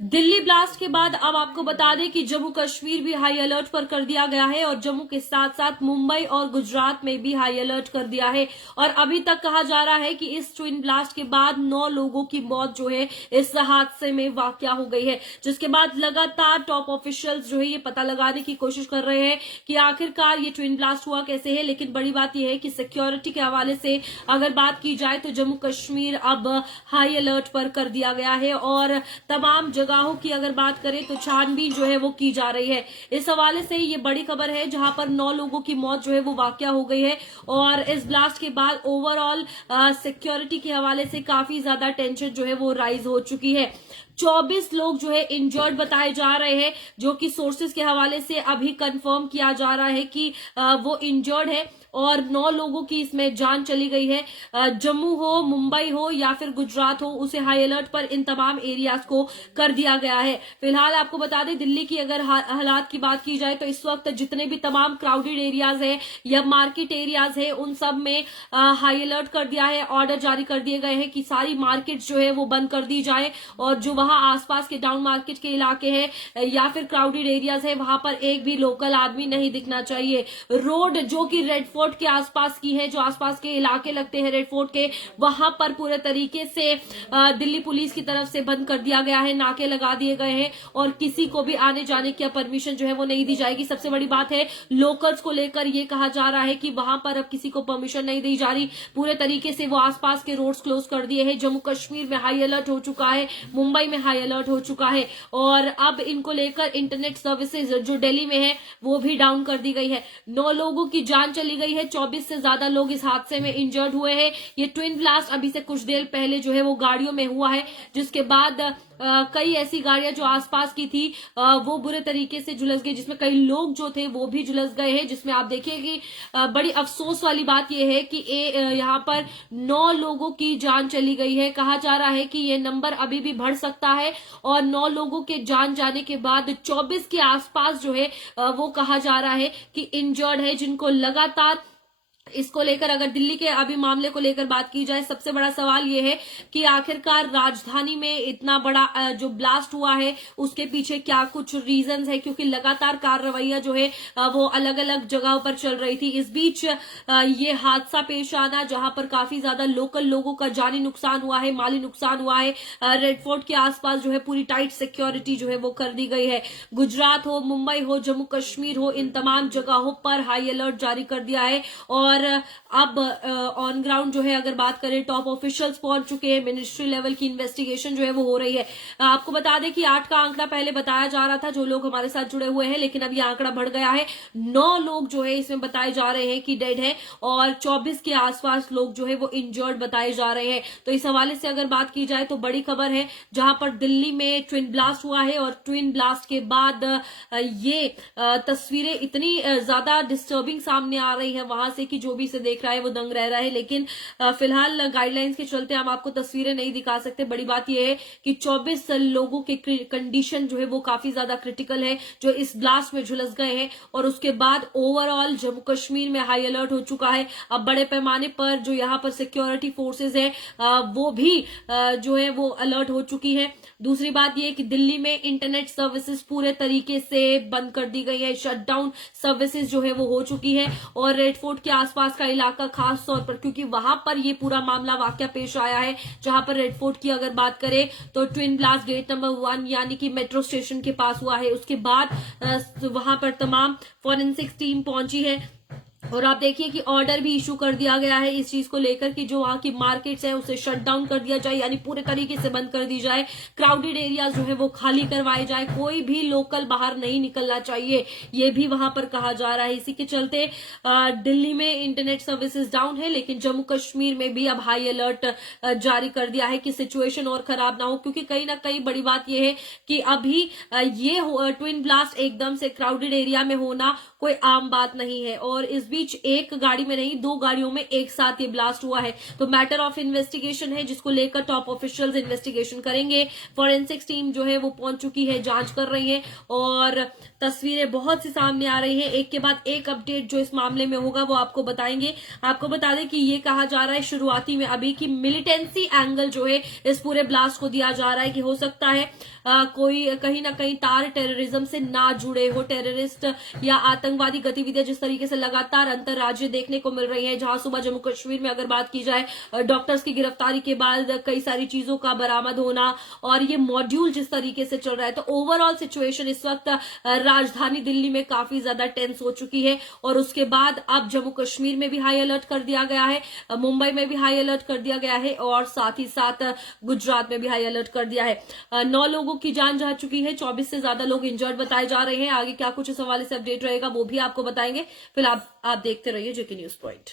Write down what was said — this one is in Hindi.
दिल्ली ब्लास्ट के बाद अब आपको बता दें कि जम्मू कश्मीर भी हाई अलर्ट पर कर दिया गया है और जम्मू के साथ साथ मुंबई और गुजरात में भी हाई अलर्ट कर दिया है। और अभी तक कहा जा रहा है कि इस ट्विन ब्लास्ट के बाद 9 लोगों की मौत जो है इस हादसे में वाकया हो गई है, जिसके बाद लगातार टॉप ऑफिशियल्स जो है ये पता लगाने की कोशिश कर रहे हैं कि आखिरकार ये ट्विन ब्लास्ट हुआ कैसे है। लेकिन बड़ी बात यह है कि सिक्योरिटी के हवाले से अगर बात की जाए तो जम्मू कश्मीर अब हाई अलर्ट पर कर दिया गया है और तमाम जगहों की अगर बात करें तो छानबीन जो है वो की जा रही है। इस हवाले से ये बड़ी खबर है जहां पर 9 लोगों की मौत जो है वो वाकया हो गई है और इस ब्लास्ट के बाद ओवरऑल सिक्योरिटी के हवाले से काफी ज्यादा टेंशन जो है वो राइज हो चुकी है। 24 लोग जो है इंजर्ड बताए जा रहे हैं, जो कि सोर्सेज के हवाले से अभी कंफर्म किया जा रहा है कि वो इंजर्ड है और 9 लोगों की इसमें जान चली गई है। जम्मू हो, मुंबई हो या फिर गुजरात हो, उसे हाई अलर्ट पर इन तमाम एरियाज को कर दिया गया है। फिलहाल आपको बता दें दिल्ली की अगर हालात की बात की जाए तो इस वक्त जितने भी तमाम क्राउडेड एरियाज है या मार्केट एरियाज है उन सब में हाई अलर्ट कर दिया है। ऑर्डर जारी कर दिए गए हैं कि सारी मार्केट जो है वो बंद कर दी जाए और जो वहां आसपास के डाउन मार्केट के इलाके हैं या फिर क्राउडेड एरियाज है वहां पर एक भी लोकल आदमी नहीं दिखना चाहिए। रोड जो कि रेड फोर्ट के आसपास की है, जो आसपास के इलाके लगते हैं रेड फोर्ट के, वहां पर पूरे तरीके से दिल्ली पुलिस की तरफ से बंद कर दिया गया है, नाके लगा दिए गए हैं और किसी को भी आने जाने की परमिशन जो है वो नहीं दी जाएगी। सबसे बड़ी बात है लोकल्स को लेकर ये कहा जा रहा है कि वहां पर अब किसी को परमिशन नहीं दी जा रही, पूरे तरीके से वो आसपास के रोड्स क्लोज कर दिए हैं। जम्मू कश्मीर में हाई अलर्ट हो चुका है, मुंबई में हाई अलर्ट हो चुका है और अब इनको लेकर इंटरनेट सर्विसेज जो दिल्ली में है वो भी डाउन कर दी गई है। 9 लोगों की जान चली गई है, 24 से ज्यादा लोग इस हादसे में इंजर्ड हुए हैं। ये ट्विन ब्लास्ट अभी से कुछ देर पहले जो है वो गाड़ियों में हुआ है, जिसके बाद कई ऐसी गाड़ियां जो आसपास की थी वो बुरे तरीके से झुलस गई, जिसमें कई लोग जो थे वो भी झुलस गए हैं। जिसमें आप देखिए कि बड़ी अफसोस वाली बात यह है कि यहाँ पर 9 लोगों की जान चली गई है। कहा जा रहा है कि ये नंबर अभी भी बढ़ सकता है और 9 लोगों के जान जाने के बाद 24 के आसपास जो है वो कहा जा रहा है कि इंजर्ड है, जिनको लगातार इसको लेकर अगर दिल्ली के अभी मामले को लेकर बात की जाए, सबसे बड़ा सवाल यह है कि आखिरकार राजधानी में इतना बड़ा जो ब्लास्ट हुआ है उसके पीछे क्या कुछ रीजंस है, क्योंकि लगातार कार्रवाइयां जो है वो अलग अलग जगहों पर चल रही थी। इस बीच ये हादसा पेश आना जहां पर काफी ज्यादा लोकल लोगों का जानी नुकसान हुआ है, माली नुकसान हुआ है। रेड फोर्ट के आसपास जो है पूरी टाइट सिक्योरिटी जो है वो कर दी गई है। गुजरात हो, मुंबई हो, जम्मू कश्मीर हो, इन तमाम जगहों पर हाई अलर्ट जारी कर दिया है और अब ऑन ग्राउंड जो है अगर बात करें टॉप ऑफिशियल्स पहुंच चुके हैं, मिनिस्ट्री लेवल की इन्वेस्टिगेशन जो है वो हो रही है। आपको बता दें कि 8 का आंकड़ा पहले बताया जा रहा था जो लोग हमारे साथ जुड़े हुए हैं, लेकिन अब ये आंकड़ा बढ़ गया है। 9 लोग जो है इसमें बताए जा रहे हैं कि डेड है और 24 के आसपास लोग जो है वो इंजर्ड बताए जा रहे हैं। तो इस हवाले से अगर बात की जाए तो बड़ी खबर है जहां पर दिल्ली में ट्विन ब्लास्ट हुआ है और ट्विन ब्लास्ट के बाद ये तस्वीरें इतनी ज्यादा डिस्टर्बिंग सामने आ रही है वहां से कि जो भी इसे देख रहा है वो दंग रह रहा है। लेकिन फिलहाल गाइडलाइंस के चलते हम आपको तस्वीरें नहीं दिखा सकते। बड़ी बात यह है कि 24 लोगों के कंडीशन जो है वो काफी ज्यादा क्रिटिकल है, जो इस ब्लास्ट में झुलस गए हैं और उसके बाद ओवरऑल जम्मू कश्मीर में हाई अलर्ट हो चुका है। अब बड़े पैमाने पर जो यहाँ पर सिक्योरिटी फोर्सेज है वो भी जो है वो अलर्ट हो चुकी है। दूसरी बात यह कि दिल्ली में इंटरनेट सर्विसेज पूरे तरीके से बंद कर दी गई है, शटडाउन सर्विसेज जो है वो हो चुकी है और रेड फोर्ट के आसपास का इलाका खास तौर पर, क्योंकि वहां पर ये पूरा मामला वाकया पेश आया है जहां पर रेड फोर्ट की अगर बात करें तो ट्विन ब्लास्ट गेट नंबर 1 यानी कि मेट्रो स्टेशन के पास हुआ है। उसके बाद वहां पर तमाम फॉरेंसिक टीम पहुंची है और आप देखिए कि ऑर्डर भी इशू कर दिया गया है इस चीज को लेकर कि जो वहां की मार्केट्स है उसे शट डाउन कर दिया जाए, यानी पूरे तरीके से बंद कर दी जाए। क्राउडेड एरियाज जो है वो खाली करवाए जाए, कोई भी लोकल बाहर नहीं निकलना चाहिए, ये भी वहां पर कहा जा रहा है। इसी के चलते दिल्ली में इंटरनेट सर्विसेज डाउन है, लेकिन जम्मू कश्मीर में भी अब हाई अलर्ट जारी कर दिया है कि सिचुएशन और खराब ना हो, क्योंकि कहीं ना कहीं बड़ी बात यह है कि अभी ये ट्विन ब्लास्ट एकदम से क्राउडेड एरिया में होना कोई आम बात नहीं है। और इस बीच एक गाड़ी में नहीं 2 गाड़ियों में एक साथ ये ब्लास्ट हुआ है। तो मैटर ऑफ इन्वेस्टिगेशन है, जिसको लेकर टॉप ऑफिशियल्स इन्वेस्टिगेशन करेंगे। फॉरेंसिक्स टीम जो है वो पहुंच चुकी है, जांच कर रही है और तस्वीरें बहुत सी सामने आ रही हैं। एक के बाद एक अपडेट जो इस मामले में होगा वो आपको बताएंगे। आपको बता दें कि ये कहा जा रहा है शुरुआती में अभी कि मिलिटेंसी एंगल जो है इस पूरे ब्लास्ट को दिया जा रहा है कि हो सकता है कोई कहीं ना कहीं तार टेररिज्म से ना जुड़े हो, टेररिस्ट या आतंकवादी गतिविधियां जिस तरीके से लगातार अंतर्राज्यीय देखने को मिल रही है। जहां सुबह जम्मू कश्मीर में अगर बात की जाए डॉक्टर्स की गिरफ्तारी के बाद कई सारी चीजों का बरामद होना और ये मॉड्यूल जिस तरीके से चल रहा है, तो ओवरऑल सिचुएशन इस वक्त राजधानी दिल्ली में काफी ज्यादा टेंस हो चुकी है। और उसके बाद अब जम्मू कश्मीर में भी हाई अलर्ट कर दिया गया है, मुंबई में भी हाई अलर्ट कर दिया गया है और साथ ही साथ गुजरात में भी हाई अलर्ट कर दिया है। 9 लोगों की जान जा चुकी है, 24 से ज्यादा लोग इंजर्ड बताए जा रहे हैं। आगे क्या कुछ इस हवाले से अपडेट रहेगा वो भी आपको बताएंगे। फिलहाल आप देखते रहिए जेके न्यूज पॉइंट।